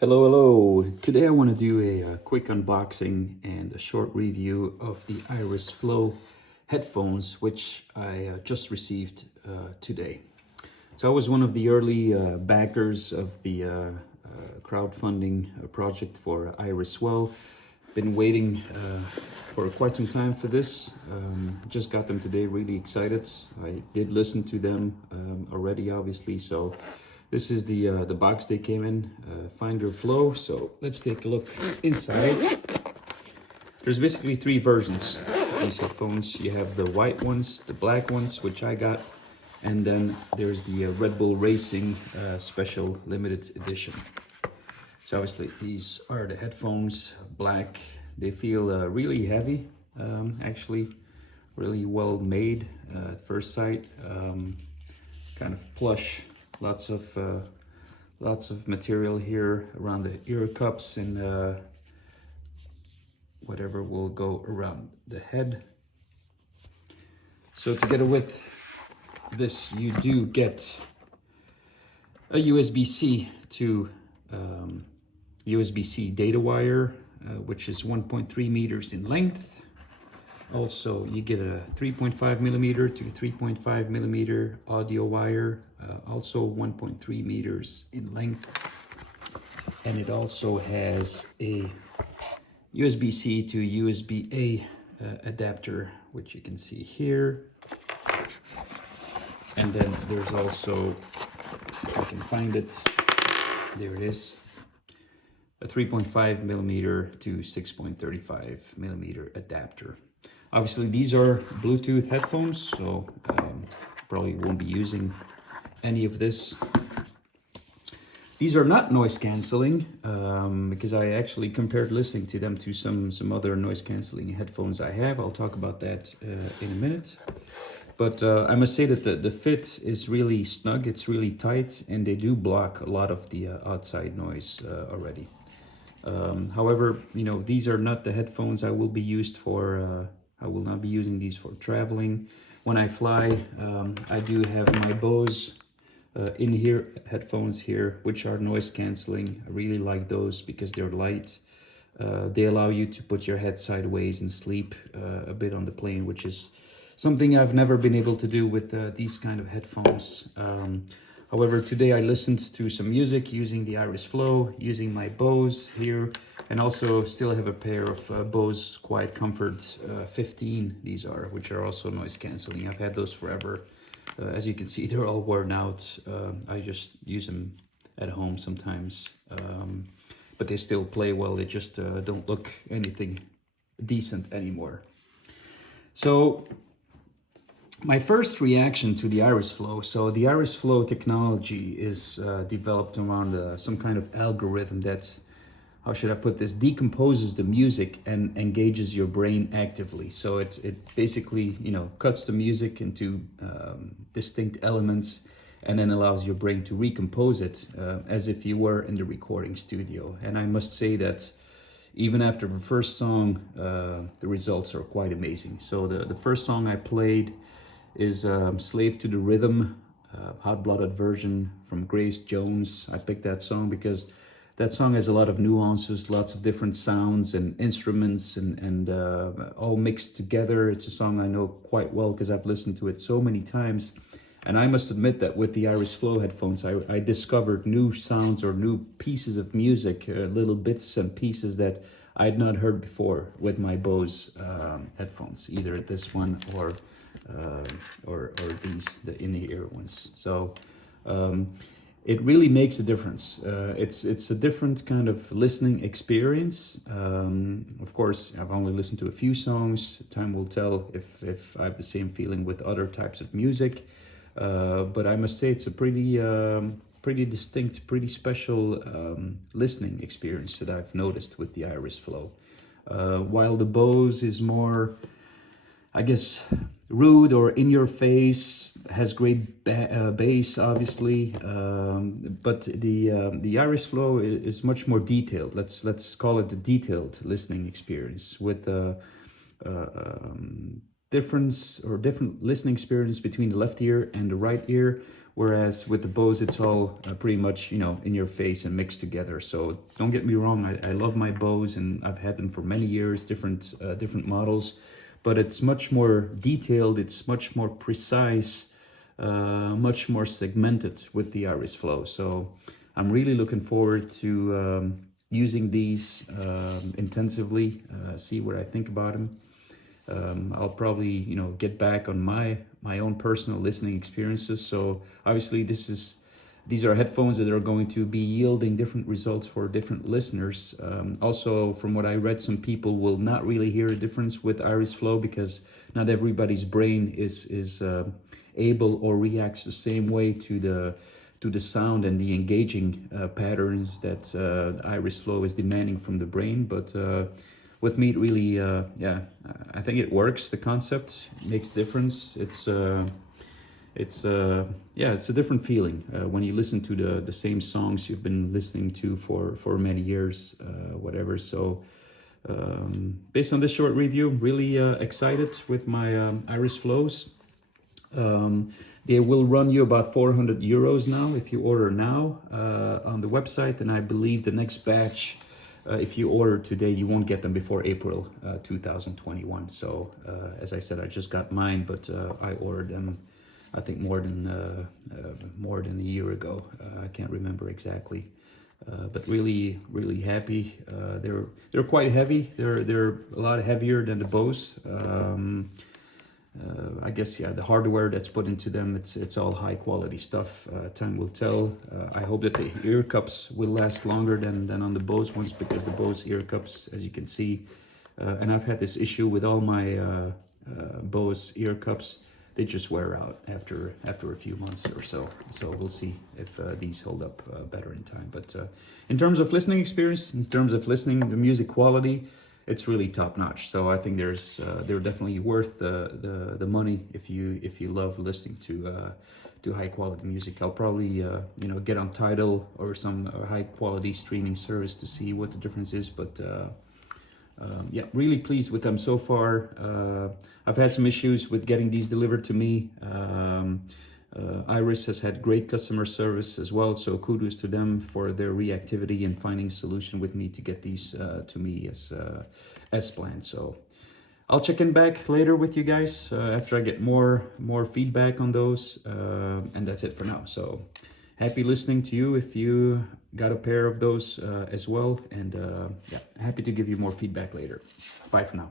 Hello. Today I want to do a quick unboxing and a short review of the Iris Flow headphones, which I just received today. So I was one of the early backers of the crowdfunding project for Iris Flow. Been waiting for quite some time for this. Just got them today, really excited. I did listen to them already, obviously, so this is the box they came in, Finder Flow. So let's take a look inside. There's basically three versions of these headphones. You have the white ones, the black ones, which I got, and then there's the Red Bull Racing Special Limited Edition. So obviously these are the headphones, black. They feel really heavy, actually, really well made at first sight. Kind of plush. Lots of material here around the ear cups and whatever will go around the head. So together with this, you do get a USB-C to USB-C data wire, which is 1.3 meters in length. Also, you get a 3.5 millimeter to 3.5 millimeter audio wire, also 1.3 meters in length. And it also has a USB-C to USB-A adapter, which you can see here. And then there's also, if I can find it, there it is, a 3.5 millimeter to 6.35 millimeter adapter. Obviously, these are Bluetooth headphones, so probably won't be using any of this. These are not noise canceling because I actually compared listening to them to some other noise canceling headphones I have. I'll talk about that in a minute. But I must say that the fit is really snug, it's really tight, and they do block a lot of the outside noise already. However, these are not the headphones I will be used for. I will not be using these for traveling. When I fly, I do have my Bose in-ear headphones here, which are noise canceling. I really like those because they're light. They allow you to put your head sideways and sleep a bit on the plane, which is something I've never been able to do with these kind of headphones. However, today I listened to some music using the Iris Flow, using my Bose here, and also still have a pair of Bose QuietComfort 15, these are, which are also noise cancelling. I've had those forever. As you can see, they're all worn out. I just use them at home sometimes, but they still play well. They just don't look anything decent anymore. So my first reaction to the Iris Flow, so the Iris Flow technology is developed around some kind of algorithm that, how should I put this, decomposes the music and engages your brain actively. So it basically, cuts the music into distinct elements and then allows your brain to recompose it as if you were in the recording studio. And I must say that even after the first song, the results are quite amazing. So the first song I played is Slave to the Rhythm, hot-blooded version from Grace Jones. I picked that song because that song has a lot of nuances, lots of different sounds and instruments and all mixed together. It's a song I know quite well because I've listened to it so many times. And I must admit that with the Iris Flow headphones, I discovered new sounds or new pieces of music, little bits and pieces that I had not heard before with my Bose headphones, either this one or these, the in-ear ones. So it really makes a difference. It's a different kind of listening experience. Of course, I've only listened to a few songs. Time will tell if I have the same feeling with other types of music. But I must say it's a pretty distinct, pretty special listening experience that I've noticed with the Iris Flow. While the Bose is more, I guess, rude or in your face, has great bass, obviously, but the Iris Flow is much more detailed. Let's call it a detailed listening experience with different listening experience between the left ear and the right ear, Whereas with the Bose, it's all pretty much, you know, in your face and mixed together. So don't get me wrong, I love my Bose, and I've had them for many years, different models, but it's much more detailed, it's much more precise, much more segmented with the Iris Flow. So I'm really looking forward to using these intensively, see what I think about them. I'll probably, you know, get back on my own personal listening experiences. So obviously these are headphones that are going to be yielding different results for different listeners. Also, from what I read, some people will not really hear a difference with Iris Flow because not everybody's brain is able or reacts the same way to the sound and the engaging patterns that Iris Flow is demanding from the brain. But with me, it really, yeah, I think it works. The concept makes a difference. It's yeah, it's a different feeling when you listen to the same songs you've been listening to for many years, whatever. So based on this short review, I'm really excited with my Iris Flows. They will run you about 400 euros now if you order now on the website, and I believe the next batch, if you order today, you won't get them before April 2021. So as I said, I just got mine, but I ordered them, I think more than a year ago. I can't remember exactly, but really happy. They're quite heavy. They're a lot heavier than the Bose. I guess, yeah, the hardware that's put into them, it's all high quality stuff. Time will tell. I hope that the ear cups will last longer than on the Bose ones, because the Bose ear cups, as you can see, and I've had this issue with all my Bose ear cups, they just wear out after a few months or so. So we'll see if these hold up better in time. But in terms of listening experience, in terms of listening, the music quality, it's really top notch. So I think they're definitely worth the money if you love listening to high quality music. I'll probably you know, get on Tidal or some high quality streaming service to see what the difference is. But yeah, really pleased with them so far. I've had some issues with getting these delivered to me. Iris has had great customer service as well, so kudos to them for their reactivity and finding a solution with me to get these to me as planned. So I'll check in back later with you guys after I get more feedback on those, and that's it for now. So happy listening to you if you got a pair of those as well, and yeah, happy to give you more feedback later. Bye for now.